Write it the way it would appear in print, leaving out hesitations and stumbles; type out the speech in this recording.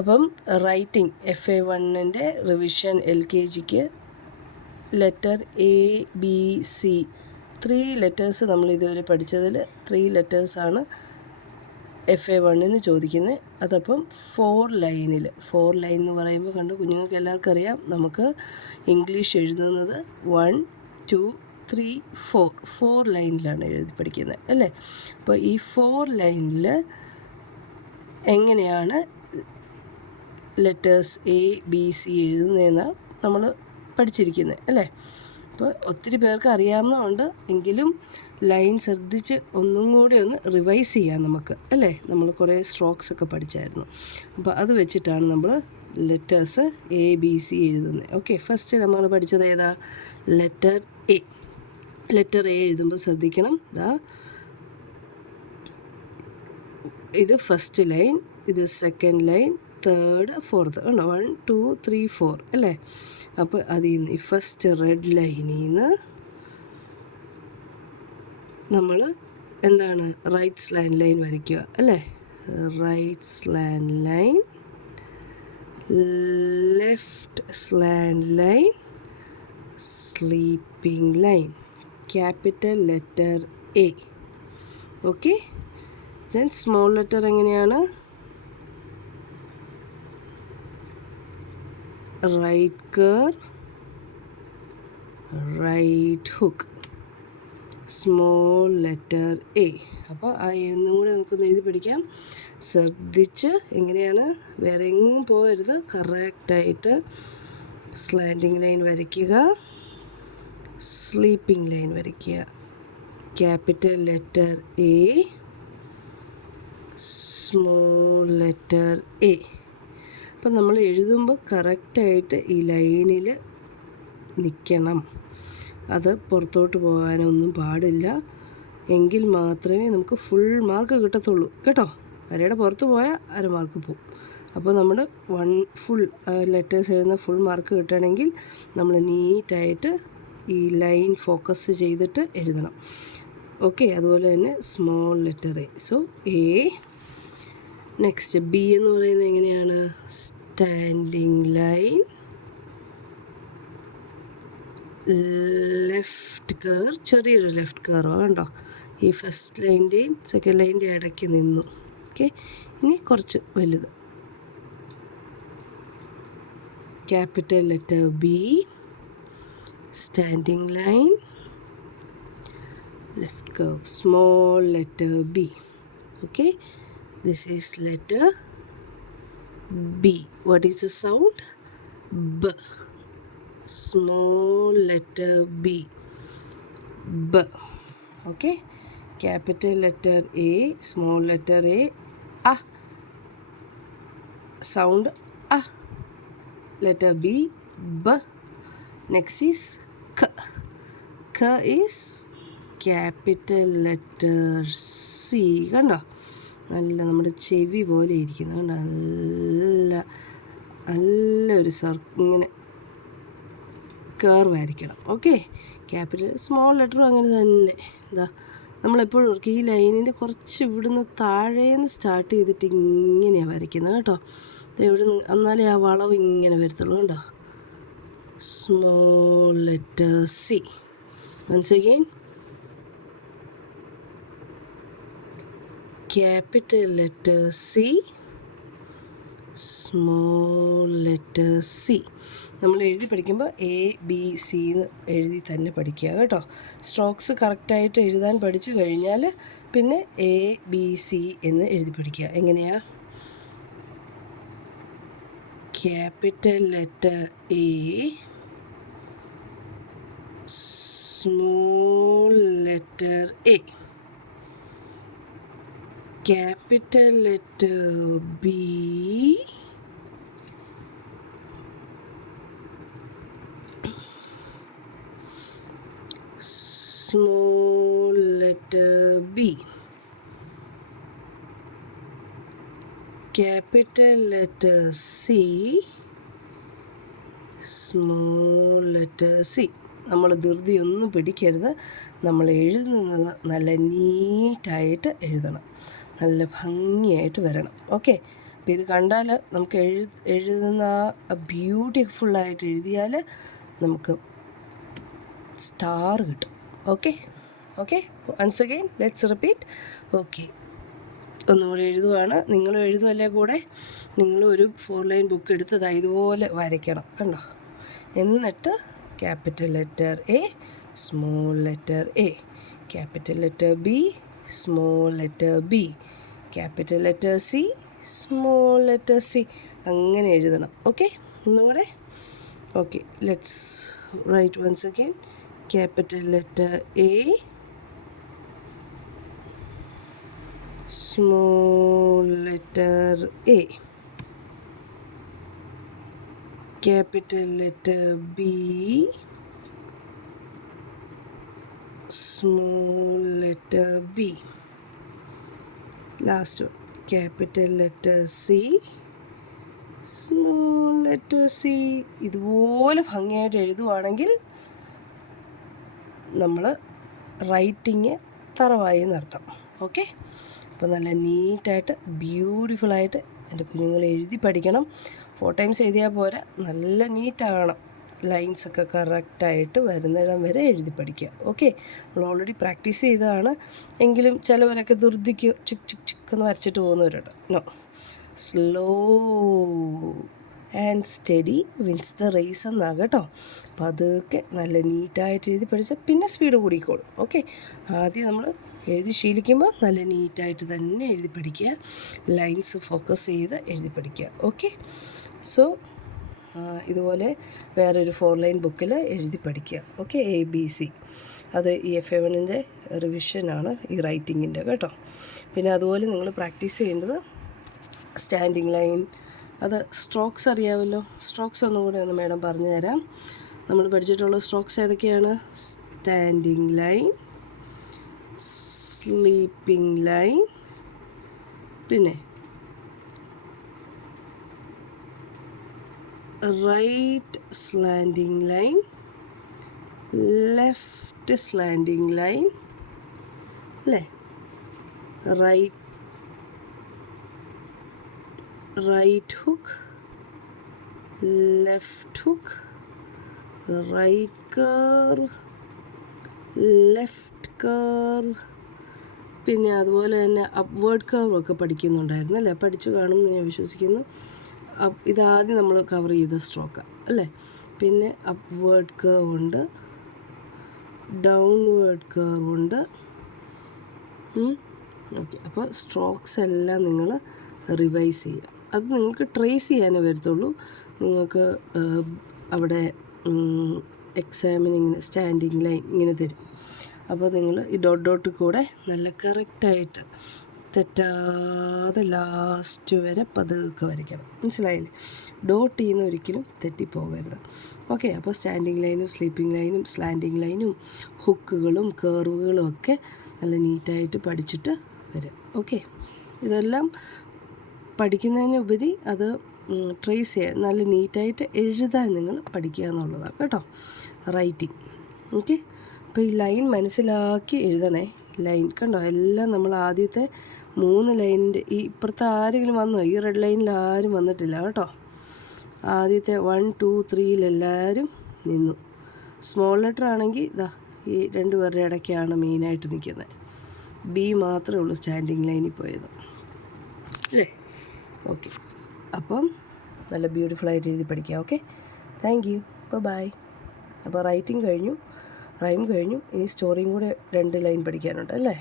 അപ്പം റൈറ്റിംഗ് FA1-ൻ്റെ റിവിഷൻ LKGക്ക് ലെറ്റർ ABC 3 ലെറ്റേഴ്സ് നമ്മൾ ഇതുവരെ പഠിച്ചതിൽ 3 ലെറ്റേഴ്സാണ് FA1-ന് ചോദിക്കുന്നത്. അതപ്പം 4 ലൈൻ എന്ന് പറയുമ്പോൾ കണ്ടു കുഞ്ഞുങ്ങൾക്ക് എല്ലാവർക്കും അറിയാം, നമുക്ക് ഇംഗ്ലീഷ് എഴുതുന്നത് 1 2 3 4 ലൈനിലാണ് എഴുതി പഠിക്കുന്നത് അല്ലേ. അപ്പോൾ ഈ 4 ലൈനിൽ എങ്ങനെയാണ് ലെറ്റേഴ്സ് ABC എഴുതുന്നതെന്ന് നമ്മൾ പഠിച്ചിരിക്കുന്നത് അല്ലേ. അപ്പോൾ ഒത്തിരി പേർക്ക് അറിയാവുന്നതുകൊണ്ട് എങ്കിലും ലൈൻ ശ്രദ്ധിച്ച് ഒന്നും കൂടി ഒന്ന് റിവൈസ് ചെയ്യാം നമുക്ക് അല്ലേ. നമ്മൾ കുറേ സ്ട്രോക്സ് ഒക്കെ പഠിച്ചായിരുന്നു. അപ്പോൾ അത് വെച്ചിട്ടാണ് നമ്മൾ ലെറ്റേഴ്സ് ABC എഴുതുന്നത്. ഓക്കെ, ഫസ്റ്റ് നമ്മൾ പഠിച്ചത് ഏതാ? Letter A. ലെറ്റർ A എഴുതുമ്പോൾ ശ്രദ്ധിക്കണം, ഇത് ഫസ്റ്റ് ലൈൻ, ഇത് സെക്കൻഡ് ലൈൻ, തേർഡ്, ഫോർത്ത് ഉണ്ടോ, 1 2 3 4 അല്ലേ. അപ്പോൾ അതിൽ നിന്ന് ഈ ഫസ്റ്റ് റെഡ് ലൈനിൽ നിന്ന് നമ്മൾ എന്താണ് റൈറ്റ് സ്ലാൻഡ് ലൈൻ വരയ്ക്കുക അല്ലേ. Right slant line, left slant line, sleeping line, capital letter A. Okay, then small letter എങ്ങനെയാണ്? Right curve, right hook, small letter A. അപ്പോൾ ആ എന്നും കൂടെ നമുക്കൊന്ന് എഴുതി പഠിക്കാം. ശ്രദ്ധിച്ച് എങ്ങനെയാണ്, വേറെ എങ്ങും പോകരുത്, കറക്റ്റായിട്ട് സ്ലാൻഡിങ് ലൈൻ വരയ്ക്കുക, സ്ലീപ്പിംഗ് ലൈൻ വരയ്ക്കുക, capital letter A, small letter A. അപ്പം നമ്മൾ എഴുതുമ്പോൾ കറക്റ്റായിട്ട് ഈ ലൈനിൽ നിൽക്കണം, അത് പുറത്തോട്ട് പോകാനൊന്നും പാടില്ല. എങ്കിൽ മാത്രമേ നമുക്ക് ഫുൾ മാർക്ക് കിട്ടത്തുള്ളൂ കേട്ടോ. വരയുടെ പുറത്ത് പോയാൽ അര മാർക്ക് പോവും. അപ്പോൾ നമ്മൾ ഫുൾ ലെറ്റേഴ്സ് എഴുതുന്ന ഫുൾ മാർക്ക് കിട്ടണമെങ്കിൽ നമ്മൾ നീറ്റായിട്ട് ഈ ലൈൻ ഫോക്കസ് ചെയ്തിട്ട് എഴുതണം. ഓക്കെ, അതുപോലെ തന്നെ small letter A. So A. Next B എന്ന് പറയുന്നത് എങ്ങനെയാണ്? സ്റ്റാൻഡിങ് ലൈൻ, ലെഫ്റ്റ് കർവ്, ചെറിയൊരു ലെഫ്റ്റ് കർവ് കണ്ടോ, ഈ ഫസ്റ്റ് ലൈൻ്റെയും സെക്കൻഡ് ലൈൻ്റെയും ഇടയ്ക്ക് നിന്നു. ഓക്കെ, ഇനി കുറച്ച് വലുത്, capital letter B, standing line, left curve, small letter B. Okay, this is letter B. What is the sound? B. Small letter B. B. Okay. Capital letter A, small letter A. A. Sound A. Letter B. B. Next is K. K is capital letter C. കണ്ടോ, നല്ല നമ്മുടെ ചെവി പോലെ ഇരിക്കുന്നു കണ്ടോ, നല്ലൊരു ഇങ്ങനെ കർവായിരിക്കണം. Okay, capital small ലെറ്ററും അങ്ങനെ തന്നെ. നമ്മളെപ്പോഴും ഓർക്കും ഈ ലൈനിൻ്റെ കുറച്ച് ഇവിടുന്ന് താഴേന്ന് സ്റ്റാർട്ട് ചെയ്തിട്ട് ഇങ്ങനെയാണ് വരയ്ക്കുന്നത് കേട്ടോ. ഇവിടുന്ന് എന്നാലേ ആ വളവ് ഇങ്ങനെ വരത്തുള്ളൂ കേട്ടോ. Small letter C. Once again, capital letter C, small letter C. നമ്മൾ എഴുതി പഠിക്കുമ്പോൾ ABC എന്ന് എഴുതി തന്നെ പഠിക്കുക കേട്ടോ. സ്ട്രോക്സ് കറക്റ്റായിട്ട് എഴുതാൻ പഠിച്ചു കഴിഞ്ഞാൽ പിന്നെ ABC എന്ന് എഴുതി പഠിക്കുക. എങ്ങനെയാ? Capital letter A, small letter A, capital letter B, small letter B, capital letter C, small letter C. നമ്മൾ ധൃതിയൊന്നും പിടിക്കരുത്, നമ്മൾ എഴുതുന്നത് നല്ല നീറ്റായിട്ട് എഴുതണം, നല്ല ഭംഗിയായിട്ട് വരണം. ഓക്കെ, അപ്പോൾ ഇത് കണ്ടാൽ നമുക്ക് എഴുതുന്ന ബ്യൂട്ടിഫുള്ളായിട്ട് എഴുതിയാൽ നമുക്ക് സ്റ്റാർ കിട്ടും. Okay okay, once again let's repeat. Okay, ഒന്നുകൂടി എഴുതുവാണ്. നിങ്ങളും എഴുതുമല്ലേ കൂടെ. നിങ്ങളൊരു 4 ലൈൻ ബുക്ക് എടുത്തത് ഇതുപോലെ വരയ്ക്കണം, കണ്ടോ. എന്നിട്ട് capital letter A, small letter A, capital letter B, small letter B, capital letter C, small letter C, അങ്ങനെ എഴുതണം. ഓക്കെ, ഒന്നുകൂടെ. Okay, let's write once again. Capital letter A, small letter A, capital letter B, small letter B, last one, capital letter C, small letter C. ഇതുപോലെ ഭംഗിയായിട്ട് എഴുതുവാണെങ്കിൽ നമ്മൾ writing തറവായി എന്നർത്ഥം. Okay, അപ്പോൾ നല്ല നീറ്റായിട്ട് ബ്യൂട്ടിഫുള്ളായിട്ട് എൻ്റെ കുഞ്ഞുങ്ങൾ എഴുതി പഠിക്കണം. 4 ടൈംസ് എഴുതിയാൽ പോരാ, നല്ല നീറ്റാകണം. ലൈൻസൊക്കെ കറക്റ്റായിട്ട് വരുന്നിടം വരെ എഴുതി പഠിക്കുക. ഓക്കെ, നമ്മൾ ഓൾറെഡി പ്രാക്ടീസ് ചെയ്തതാണ്. എങ്കിലും ചിലവരൊക്കെ ധൃതിക്ക് ചിക്ക് ചിക്ക് ചിക്ക് എന്ന് വരച്ചിട്ട് പോകുന്നവരുണ്ട്. No, slow and steady wins the race എന്നാണ് കേട്ടോ. അപ്പോൾ അതൊക്കെ നല്ല നീറ്റായിട്ട് എഴുതി പഠിച്ചാൽ പിന്നെ സ്പീഡ് കൂടിക്കോളും. ഓക്കെ, ആദ്യം നമ്മൾ എഴുതി ശീലിക്കുമ്പോൾ നല്ല നീറ്റായിട്ട് തന്നെ എഴുതി പഠിക്കുക. ലൈൻസ് ഫോക്കസ് ചെയ്ത് എഴുതി പഠിക്കുക. ഓക്കെ, സോ ഇതുപോലെ വേറൊരു 4 ലൈൻ ബുക്കിൽ എഴുതി പഠിക്കുക. ഓക്കെ, ABC, അത് ഈ FA1-ൻ്റെ റിവിഷനാണ് ഈ റൈറ്റിങ്ങിൻ്റെ കേട്ടോ. പിന്നെ അതുപോലെ നിങ്ങൾ പ്രാക്ടീസ് ചെയ്യേണ്ടത് സ്റ്റാൻഡിങ് ലൈൻ, അത് സ്ട്രോക്സ് അറിയാമല്ലോ. സ്ട്രോക്സ് ഒന്നും കൂടെ ഒന്ന് മാഡം പറഞ്ഞു തരാം. നമ്മൾ പഠിച്ചിട്ടുള്ള സ്ട്രോക്സ് ഏതൊക്കെയാണ്? സ്റ്റാൻഡിങ് ലൈൻ, സ്ലീപ്പിംഗ് ലൈൻ, പിന്നെ right slanting line, left slanting line, അല്ലേ, right hook, left hook, right curve, left curve, പിന്നെ അതുപോലെ തന്നെ അപ്വേർഡ് കർവ് ഒക്കെ പഠിക്കുന്നുണ്ടായിരുന്നു അല്ലേ? പഠിച്ചു കാണുമെന്ന് ഞാൻ വിശ്വസിക്കുന്നു. ഇതാദ്യം നമ്മൾ കവർ ചെയ്ത സ്ട്രോക്കാണ് അല്ലേ? പിന്നെ അപ്വേർഡ് കർവ് ഉണ്ട്, ഡൗൺവേർഡ് കർവ് ഉണ്ട്. ഓക്കെ, അപ്പോൾ സ്ട്രോക്സ് എല്ലാം നിങ്ങൾ റിവൈസ് ചെയ്യുക. അത് നിങ്ങൾക്ക് ട്രേസ് ചെയ്യാനേ വരത്തുള്ളൂ. നിങ്ങൾക്ക് അവിടെ എക്സാമിന് ഇങ്ങനെ സ്റ്റാൻഡിങ് ലൈൻ ഇങ്ങനെ തരും. അപ്പോൾ നിങ്ങൾ ഈ ഡോട്ട് കൂടെ നല്ല കറക്റ്റായിട്ട് തെറ്റാതെ ലാസ്റ്റ് വരെ പതുക്കെ വരയ്ക്കണം. മനസ്സിലായില്ലേ? ഡോട്ട് ചെയ്യുന്ന ഒരിക്കലും തെറ്റിപ്പോകരുത്. ഓക്കെ, അപ്പോൾ സ്റ്റാൻഡിങ് ലൈനും സ്ലീപ്പിംഗ് ലൈനും സ്ലാൻഡിങ് ലൈനും ഹുക്കുകളും കർവുകളും ഒക്കെ നല്ല നീറ്റായിട്ട് പഠിച്ചിട്ട് വരിക. ഓക്കെ, ഇതെല്ലാം പഠിക്കുന്നതിനുപരി അത് ട്രേസ് ചെയ്യാൻ നല്ല നീറ്റായിട്ട് എഴുതാൻ നിങ്ങൾ പഠിക്കുക എന്നുള്ളതാണ് കേട്ടോ, റൈറ്റിംഗ്. ഓക്കെ, അപ്പോൾ ഈ ലൈൻ മനസ്സിലാക്കി എഴുതണേ. ലൈൻ കണ്ടോ, എല്ലാം നമ്മൾ ആദ്യത്തെ 3 ലൈനിൻ്റെ ഈ ഇപ്പുറത്ത് ആരെങ്കിലും വന്നോ? ഈ റെഡ് ലൈനിൽ ആരും വന്നിട്ടില്ല കേട്ടോ. ആദ്യത്തെ 1, 2, 3 എല്ലാവരും നിന്നു. സ്മോൾ ലെറ്റർ ആണെങ്കിൽ ഇതാ ഈ 2 പേരുടെ ഇടയ്ക്കാണ് മെയിനായിട്ട് നിൽക്കുന്നത്. B മാത്രമേ ഉള്ളൂ സ്റ്റാൻഡിങ് ലൈനിൽ പോയത് അല്ലേ? ഓക്കെ, അപ്പം നല്ല ബ്യൂട്ടിഫുള്ളായിട്ട് എഴുതി പഠിക്കുക. Okay, thank you, bye. അപ്പോൾ റൈറ്റിംഗ് കഴിഞ്ഞു, റൈം കഴിഞ്ഞു. ഇനി സ്റ്റോറിയും കൂടെ 2 ലൈൻ പഠിക്കാനുണ്ട് അല്ലേ?